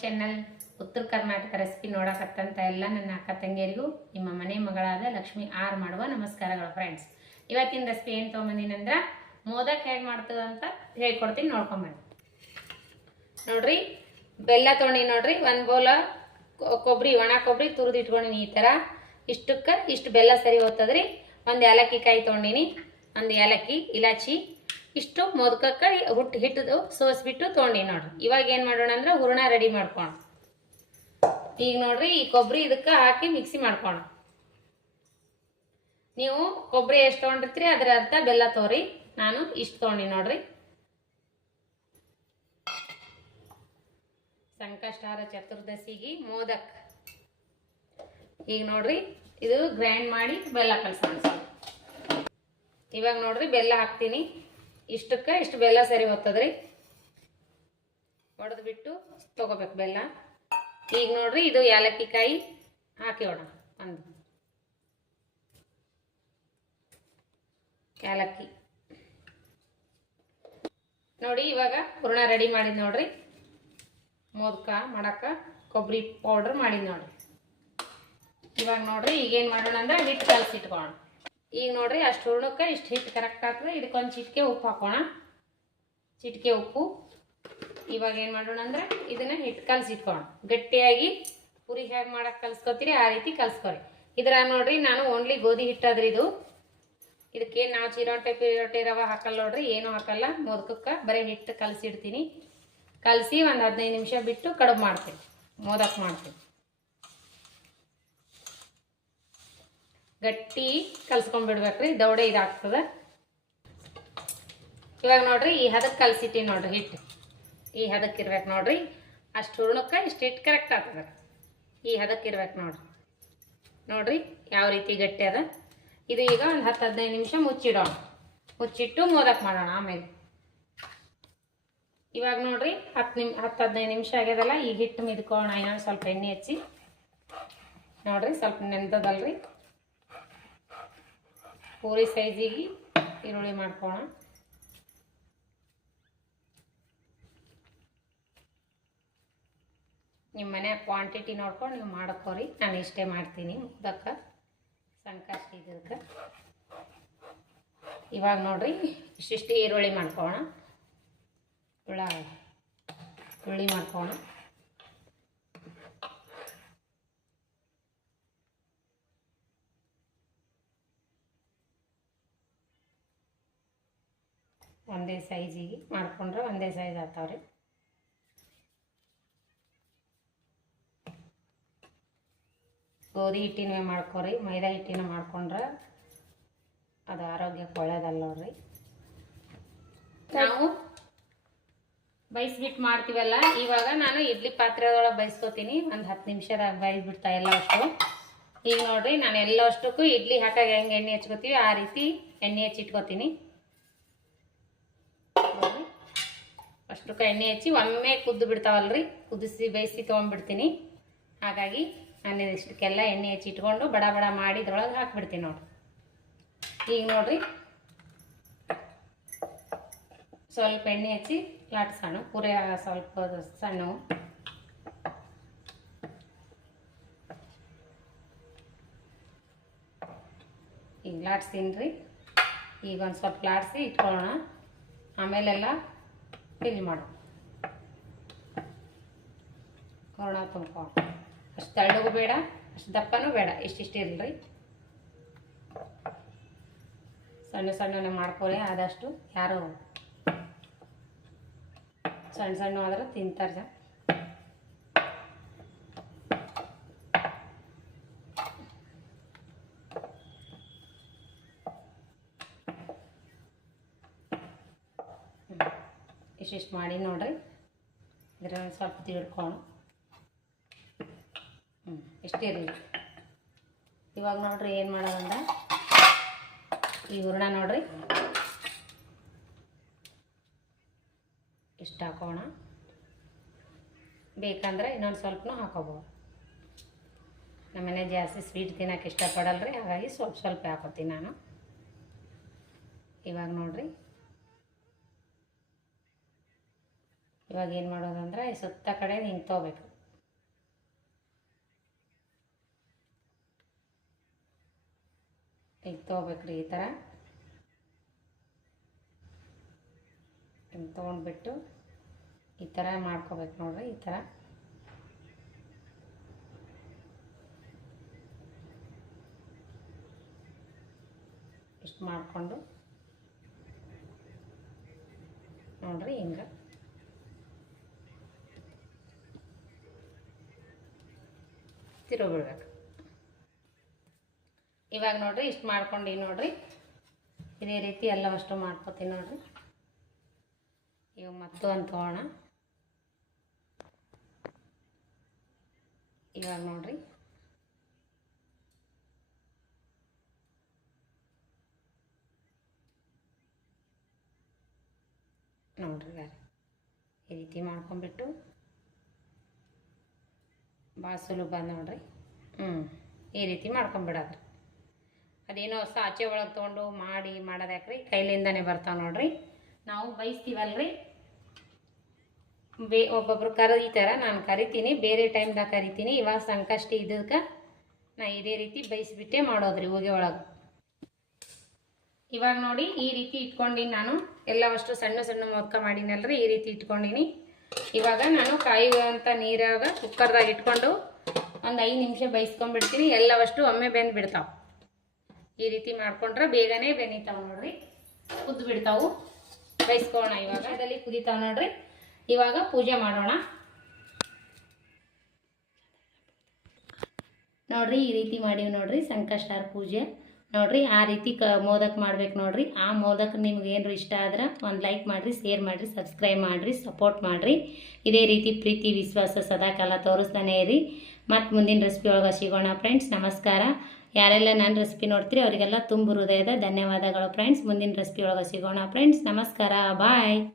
Channel ಉತ್ತರ Karnataka recipe ನೋಡಕತ್ತಂತ ಎಲ್ಲ ನನ್ನ ಅಕ್ಕ ತಂಗಿಯರಿಗೂ ನಿಮ್ಮ ಮನೆ ಮಗಳಾದ ಲಕ್ಷ್ಮಿ ಆರ್ ಮಾಡುವ ನಮಸ್ಕಾರಗಳು ಫ್ರೆಂಡ್ಸ್. ಇವತ್ತಿನ ರೆಸಿಪಿ ಏನು ತೊಗೊಂಬಂದಿನಂದ್ರೆ ಮೋದಕ್ ಹೇಗೆ ಮಾಡ್ತದೆ ಅಂತ ಹೇಳ್ಕೊಡ್ತೀನಿ, ನೋಡ್ಕೊಂಬನ್ನಿ. ನೋಡ್ರಿ, ಬೆಲ್ಲ ತೊಗೊಂಡು ನೋಡ್ರಿ, ಒಂದು ಬೌಲ ಕೊಬ್ಬರಿ, ಒಣ ಕೊಬ್ಬರಿ ತುರಿದು ಇಟ್ಕೊಂಡಿನಿ. ಈ ಥರ ಇಷ್ಟಕ್ಕೆ ಇಷ್ಟು ಬೆಲ್ಲ ಸರಿ ಹೋಗ್ತದ್ರಿ. ಒಂದು ಏಲಕ್ಕಿ ಕಾಯಿ ತೊಗೊಂಡಿನಿ, ಒಂದು ಏಲಕ್ಕಿ, ಇಲಾಚಿ, ಇಷ್ಟು ಮೋದಕಕ್ಕೆ ಹಿಟ್ಟು ಸೋಸ್ಬಿಟ್ಟು ತೊಗೊಂಡಿ ನೋಡ್ರಿ. ಇವಾಗ ಏನು ಮಾಡೋಣ ಅಂದ್ರೆ ಹೂರಣ ರೆಡಿ ಮಾಡ್ಕೋಣ. ಈಗ ನೋಡ್ರಿ, ಈ ಕೊಬ್ಬರಿ ಇದಕ್ಕೆ ಹಾಕಿ ಮಿಕ್ಸಿ ಮಾಡ್ಕೋಣ. ನೀವು ಕೊಬ್ಬರಿ ಎಷ್ಟು ತೊಗೊಂಡಿರ್ತೀರಿ ಅದರ ಅರ್ಥ ಬೆಲ್ಲ ತೋರಿ. ನಾನು ಇಷ್ಟು ತೊಗೊಂಡಿ ನೋಡ್ರಿ. ಸಂಕಷ್ಟಾರ ಚತುರ್ದಶಿಗೆ ಮೋದಕ್. ಈಗ ನೋಡ್ರಿ, ಇದು ಗ್ರೈಂಡ್ ಮಾಡಿ ಬೆಲ್ಲ ಕಲಸೋಣ. ಇವಾಗ ನೋಡ್ರಿ, ಬೆಲ್ಲ ಹಾಕ್ತೀನಿ. ಇಷ್ಟಕ್ಕೆ ಇಷ್ಟು ಬೆಲ್ಲ ಸರಿ ಹೋಗ್ತದ್ರಿ. ಒಡೆದು ಬಿಟ್ಟು ತೊಗೋಬೇಕು ಬೆಲ್ಲ. ಈಗ ನೋಡ್ರಿ, ಇದು ಏಲಕ್ಕಿ ಕಾಯಿ ಹಾಕಿಯೋಣ. ಒಂದು ಏಲಕ್ಕಿ ನೋಡಿ. ಇವಾಗ ಹೂರಣ ರೆಡಿ ಮಾಡಿದ್ ನೋಡ್ರಿ. ಮೋದಕ ಮಾಡಕ್ಕ ಕೊಬ್ಬರಿ ಪೌಡ್ರ್ ಮಾಡಿದ್ ನೋಡ್ರಿ. ಇವಾಗ ನೋಡ್ರಿ, ಈಗೇನು ಮಾಡೋಣ ಅಂದ್ರೆ ಹಿಟ್ಟು ಕಲಸಿಟ್ಕೋಣ. ಈಗ ನೋಡ್ರಿ, ಅಷ್ಟು ಹೂರಣಕ್ಕೆ ಇಷ್ಟು ಹಿಟ್ಟು ಕರೆಕ್ಟ್ ಆಗ್ತದೆ. ಇದಕ್ಕೊಂದು ಚಿಟಿಕೆ ಉಪ್ಪು ಹಾಕೋಣ, ಚಿಟಿಕೆ ಉಪ್ಪು. ಇವಾಗ ಏನು ಮಾಡೋಣ ಅಂದ್ರೆ ಇದನ್ನ ಹಿಟ್ಟು ಕಲಸಿಟ್ಕೋಣ. ಗಟ್ಟಿಯಾಗಿ ಪುರಿ ಹೇಗೆ ಮಾಡಕ್ಕೆ ಕಲ್ಸ್ಕೊತೀರಿ ಆ ರೀತಿ ಕಲ್ಸ್ಕೊರಿ. ಇದ್ರ ನೋಡ್ರಿ, ನಾನು ಓನ್ಲಿ ಗೋಧಿ ಹಿಟ್ಟಾದ್ರಿ ಇದು. ಇದಕ್ಕೇನು ನಾವು ಚಿರೋಟೆ ಪಿರೋಟೆ ರವೆ ಹಾಕಲ್ಲ ನೋಡ್ರಿ, ಏನೂ ಹಾಕಲ್ಲ. ಮೋದಕಕ್ಕೆ ಬರೀ ಹಿಟ್ಟು ಕಲಸಿಡ್ತೀನಿ. ಕಲಸಿ ಒಂದು 15 ನಿಮಿಷ ಬಿಟ್ಟು ಕಡುಬು ಮಾಡ್ತೀನಿ, ಮೋದಕ್ ಮಾಡ್ತೀನಿ. ಗಟ್ಟಿ ಕಲ್ಸ್ಕೊಂಡ್ಬಿಡ್ಬೇಕ್ರಿ, ದೌಡೆ ಇದಾಗ್ತದೆ. ಇವಾಗ ನೋಡ್ರಿ, ಈ ಹದಕ್ಕೆ ಕಲಸಿಟ್ಟಿ ನೋಡ್ರಿ ಹಿಟ್ಟು. ಈ ಹದಕ್ಕೆ ಇರ್ಬೇಕು ನೋಡ್ರಿ. ಅಷ್ಟು ಹೂರಣಕ್ಕೆ ಇಷ್ಟು ಹಿಟ್ಟು ಕರೆಕ್ಟ್ ಆಗ್ತದೆ. ಈ ಹದಕ್ಕೆ ಇರ್ಬೇಕು ನೋಡ್ರಿ. ನೋಡ್ರಿ ಯಾವ ರೀತಿ ಗಟ್ಟಿ ಅದ. ಇದು ಈಗ ಒಂದು 10-15 ನಿಮಿಷ ಮುಚ್ಚಿಡೋಣ. ಮುಚ್ಚಿಟ್ಟು ಮೋದಕ್ ಮಾಡೋಣ ಆಮೇಲೆ. ಇವಾಗ ನೋಡ್ರಿ, 10-15 ನಿಮಿಷ ಆಗ್ಯದಲ್ಲ. ಈ ಹಿಟ್ಟು ಮಿದ್ಕೋಣ. ಇನ್ನೊಂದು ಸ್ವಲ್ಪ ಎಣ್ಣೆ ಹಚ್ಚಿ ನೋಡ್ರಿ, ಸ್ವಲ್ಪ ನೆನೆದಲ್ರಿ. ಪೂರಿ ಸೈಜಿಗೆ ಈರುಳ್ಳಿ ಮಾಡ್ಕೋಣ. ನಿಮ್ಮ ಮನೆ ಕ್ವಾಂಟಿಟಿ ನೋಡ್ಕೊಂಡು ನೀವು ಮಾಡ್ಕೋರಿ. ನಾನು ಇಷ್ಟೇ ಮಾಡ್ತೀನಿ ಮೋದಕ್ಕೆ, ಸಂಕಷ್ಟ ಇದಕ್ಕೆ. ಇವಾಗ ನೋಡ್ರಿ, ಇಷ್ಟಿಷ್ಟು ಈರುಳ್ಳಿ ಮಾಡ್ಕೋಣ. ಉಳ್ಳಿ ಮಾಡ್ಕೋಣ. ಒಂದೇ ಸೈಜಿಗೆ ಮಾಡ್ಕೊಂಡ್ರೆ ಒಂದೇ ಸೈಜ್ ಆಗ್ತಾವ್ರಿ. ಗೋಧಿ ಹಿಟ್ಟಿನ ಮಾಡ್ಕೊರಿ, ಮೈದಾ ಹಿಟ್ಟಿನ ಮಾಡ್ಕೊಂಡ್ರೆ ಅದು ಆರೋಗ್ಯಕ್ಕೆ ಒಳ್ಳೇದಲ್ಲ ನೋಡ್ರಿ. ನಾವು ಬೈಸ್ಬಿಟ್ಟು ಮಾಡ್ತೀವಲ್ಲ, ಇವಾಗ ನಾನು ಇಡ್ಲಿ ಪಾತ್ರೆದೊಳಗೆ ಬೈಸ್ಕೊತೀನಿ. ಒಂದು 10 ನಿಮಿಷದಾಗ ಬೈಸ್ಬಿಡ್ತಾ ಎಲ್ಲ ಅಷ್ಟು. ಈಗ ನೋಡ್ರಿ, ನಾನು ಎಲ್ಲ ಅಷ್ಟಕ್ಕೂ ಇಡ್ಲಿ ಹಾಕಾಗ ಹೆಂಗೆ ಎಣ್ಣೆ ಹಚ್ಕೋತೀವಿ ಆ ರೀತಿ ಎಣ್ಣೆ ಹಚ್ಚಿಟ್ಕೋತೀನಿ. ಅಷ್ಟಕ್ಕೆ ಎಣ್ಣೆ ಹಚ್ಚಿ ಒಮ್ಮೆ ಕುದ್ದು ಬಿಡ್ತಾವಲ್ರಿ, ಕುದಿಸಿ ಬೇಯಿಸಿ ತೊಗೊಂಡ್ಬಿಡ್ತೀನಿ. ಹಾಗಾಗಿ ನಾನು ಇಷ್ಟಕ್ಕೆಲ್ಲ ಎಣ್ಣೆ ಹಚ್ಚಿ ಇಟ್ಕೊಂಡು ಬಡ ಬಡ ಮಾಡಿ ಇದ್ರೊಳಗೆ ಹಾಕ್ಬಿಡ್ತೀನಿ ನೋಡ್ರಿ. ಈಗ ನೋಡ್ರಿ, ಸ್ವಲ್ಪ ಎಣ್ಣೆ ಹಚ್ಚಿ ಲಾಟ್ಸೋಣ. ಪೂರಿ ಸ್ವಲ್ಪ ಸಣ್ಣ ಈಗ ಲಾಟ್ಸೀನಿ ರೀ. ಈಗ ಒಂದು ಸ್ವಲ್ಪ ಲಾಟ್ಸಿ ಇಟ್ಕೊಳ್ಳೋಣ. ಆಮೇಲೆಲ್ಲ ಫಿಲ್ ಮಾಡು, ಹೂರಣ ತುಂಬ್ಕೊಂಡು. ಅಷ್ಟು ತೆಳ್ಳಗೂ ಬೇಡ, ಅಷ್ಟು ದಪ್ಪನೂ ಬೇಡ, ಇಷ್ಟಿಷ್ಟು ಇರಲಿ. ಸಣ್ಣ ಸಣ್ಣನೇ ಮಾಡ್ಕೊಳ್ಳಿ. ಆದಷ್ಟು ಯಾರು ಸಣ್ಣ ಸಣ್ಣ ಆದ್ರೆ ತಿಂತಾರೆ. ಇಷ್ಟಿಷ್ಟು ಮಾಡಿ ನೋಡ್ರಿ. ಇದ್ರ ಸ್ವಲ್ಪ ತಿಳ್ಕೊಂಡು ಇಷ್ಟಿರಲಿ. ಇವಾಗ ನೋಡ್ರಿ, ಏನು ಮಾಡೋದಂದ್ರೆ ಈ ಹೂರಣ ನೋಡ್ರಿ ಇಷ್ಟು ಹಾಕೋಣ. ಬೇಕಂದ್ರೆ ಇನ್ನೊಂದು ಸ್ವಲ್ಪನೂ ಹಾಕೋಬೋದು. ನಮ್ಮನೆ ಜಾಸ್ತಿ ಸ್ವೀಟ್ ತಿನ್ನೋಕೆ ಇಷ್ಟಪಡಲ್ರಿ, ಹಾಗಾಗಿ ಸ್ವಲ್ಪ ಸ್ವಲ್ಪ ಹಾಕೋತೀನಿ ನಾನು. ಇವಾಗ ನೋಡ್ರಿ, ಇವಾಗ ಏನು ಮಾಡೋದಂದ್ರೆ ಸುತ್ತ ಕಡೆ ನಿಂತೋಗ್ಬೇಕು. ನಿಂತೋಗ್ಬೇಕ್ರಿ ಈ ಥರ ತೊಗೊಂಡ್ಬಿಟ್ಟು ಈ ಥರ ಮಾಡ್ಕೋಬೇಕು ನೋಡ್ರಿ. ಈ ಥರ ಇಷ್ಟು ಮಾಡಿಕೊಂಡು ನೋಡ್ರಿ ಹಿಂಗೆ ತಿರುಗಿಬಿಡ್ಬೇಕು. ಇವಾಗ ನೋಡ್ರಿ ಇಷ್ಟು ಮಾಡ್ಕೊಂಡು ನೋಡ್ರಿ ಇದೇ ರೀತಿ ಎಲ್ಲವಷ್ಟು ಮಾಡ್ಕೊತೀನಿ ನೋಡ್ರಿ. ಇವಾಗ ಮತ್ತು ಒಂದು ತೊಗೋಣ. ಇವಾಗ ನೋಡ್ರಿ ಈ ರೀತಿ ಮಾಡ್ಕೊಂಡ್ಬಿಟ್ಟು ಭಾಳ ಸುಲಭ ನೋಡ್ರಿ. ಈ ರೀತಿ ಮಾಡ್ಕೊಂಬಿಡೋದ್ರಿ. ಅದೇನೋ ಸಾಚೆ ಒಳಗೆ ತೊಗೊಂಡು ಮಾಡೋದು ಯಾಕ್ರಿ, ಕೈಲಿಂದನೇ ಬರ್ತಾವೆ ನೋಡ್ರಿ. ನಾವು ಬಯಸ್ತೀವಲ್ರಿ, ಒಬ್ಬೊಬ್ರು ಕರೀತಾರ, ನಾನು ಕರಿತೀನಿ, ಬೇರೆ ಟೈಮ್ದಾಗ ಕರಿತೀನಿ. ಇವಾಗ ಸಂಕಷ್ಟ ಇದಕ್ಕೆ ನಾ ಇದೇ ರೀತಿ ಬಯಸ್ಬಿಟ್ಟೆ ಮಾಡೋದ್ರಿ ಹೋಗಿ ಒಳಗೆ. ಇವಾಗ ನೋಡಿ ಈ ರೀತಿ ಇಟ್ಕೊಂಡಿನಿ ನಾನು. ಎಲ್ಲವಷ್ಟು ಸಣ್ಣ ಸಣ್ಣ ಮೊದಕ ಮಾಡಿನಲ್ರಿ, ಈ ರೀತಿ ಇಟ್ಕೊಂಡಿನಿ. ಇವಾಗ ನಾನು ಕಾಯುವಂಥ ನೀರಾಗ ಕುಕ್ಕರ್ದಾಗ ಇಟ್ಕೊಂಡು ಒಂದು 5 ನಿಮಿಷ ಬೈಸ್ಕೊಂಡ್ಬಿಡ್ತೀನಿ. ಎಲ್ಲವಷ್ಟು ಒಮ್ಮೆ ಬೆಂದು ಬಿಡ್ತಾವೆ. ಈ ರೀತಿ ಮಾಡ್ಕೊಂಡ್ರೆ ಬೇಗನೆ ಬೆನಿತಾವೆ ನೋಡ್ರಿ, ಕುದ್ದು ಬಿಡ್ತಾವು. ಬೈಸ್ಕೋಣ. ಇವಾಗ ಅದಲ್ಲಿ ಕುದಿತಾವೆ ನೋಡ್ರಿ. ಇವಾಗ ಪೂಜೆ ಮಾಡೋಣ ನೋಡ್ರಿ. ಈ ರೀತಿ ಮಾಡೀವಿ ನೋಡ್ರಿ ಸಂಕಷ್ಟಾರ ಪೂಜೆ ನೋಡ್ರಿ. ಆ ರೀತಿ ಮೋದಕ ಮಾಡ್ಬೇಕು ನೋಡ್ರಿ. ಆ ಮೋದಕ ನಿಮ್ಗೆ ಏನಾರು ಇಷ್ಟ ಆದ್ರೆ ಒಂದು ಲೈಕ್ ಮಾಡಿರಿ, ಶೇರ್ ಮಾಡಿರಿ, ಸಬ್ಸ್ಕ್ರೈಬ್ ಮಾಡಿರಿ, ಸಪೋರ್ಟ್ ಮಾಡಿರಿ. ಇದೇ ರೀತಿ ಪ್ರೀತಿ ವಿಶ್ವಾಸ ಸದಾಕಾಲ ತೋರಿಸ್ತಾನೆ ಇರಿ. ಮತ್ತು ಮುಂದಿನ ರೆಸಿಪಿ ಒಳಗೆ ಸಿಗೋಣ ಫ್ರೆಂಡ್ಸ್. ನಮಸ್ಕಾರ. ಯಾರೆಲ್ಲ ನನ್ನ ರೆಸಿಪಿ ನೋಡ್ತೀರಿ ಅವರಿಗೆಲ್ಲ ತುಂಬ ಹೃದಯದ ಧನ್ಯವಾದಗಳು ಫ್ರೆಂಡ್ಸ್. ಮುಂದಿನ ರೆಸಿಪಿ ಒಳಗೆ ಸಿಗೋಣ ಫ್ರೆಂಡ್ಸ್. ನಮಸ್ಕಾರ, ಬಾಯ್.